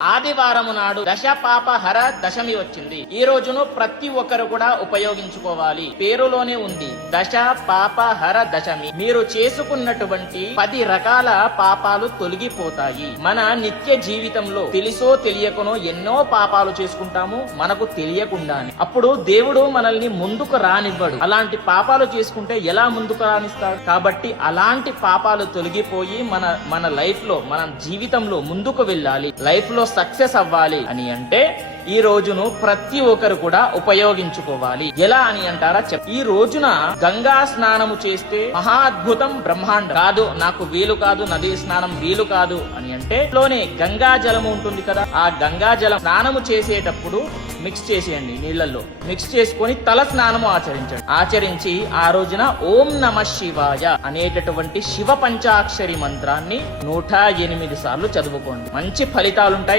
ఆదివారము నాడు దశ పాప హర దశమి వచ్చింది. ఈ రోజును ప్రతి ఒక్కరు కూడా ఉపయోగించుకోవాలి. పేరులోనే ఉంది దశ పాప హర దశమి. మీరు చేసుకున్నటువంటి 10 రకాల పాపాలు తొలగిపోతాయి. మన నిత్య జీవితంలో తెలిసో తెలియకనో ఎన్నో పాపాలు చేసుకుంటాము, మనకు తెలియకుండానే. అప్పుడు దేవుడు మనల్ని ముందుకు రానివ్వడు. అలాంటి పాపాలు చేసుకుంటే ఎలా ముందుకు రానిస్తాడు? కాబట్టి అలాంటి పాపాలు తొలగిపోయి మన లైఫ్ లో, మన జీవితంలో ముందుకు వెళ్ళాలి, లైఫ్ లో సక్సెస్ అవ్వాలి అని అంటే ఈ రోజును ప్రతి ఒక్కరు కూడా ఉపయోగించుకోవాలి. ఎలా అని అంటారా ఈ రోజున గంగా స్నానము చేస్తే మహా అద్భుతం, బ్రహ్మాండం. కాదు నాకు వీలు కాదు, నదీ స్నానం వీలు కాదు అని అంటే లోనే గంగా జలము ఉంటుంది కదా, ఆ గంగా జలం స్నానము చేసేటప్పుడు మిక్స్ చేసేయండి, నీళ్లలో మిక్స్ చేసుకొని తల స్నానము ఆచరించి ఆ రోజున ఓం నమ శివాయ అనేటటువంటి శివ పంచాక్షరి మంత్రాన్ని 108 సార్లు చదువుకోండి. మంచి ఫలితాలుంటాయి.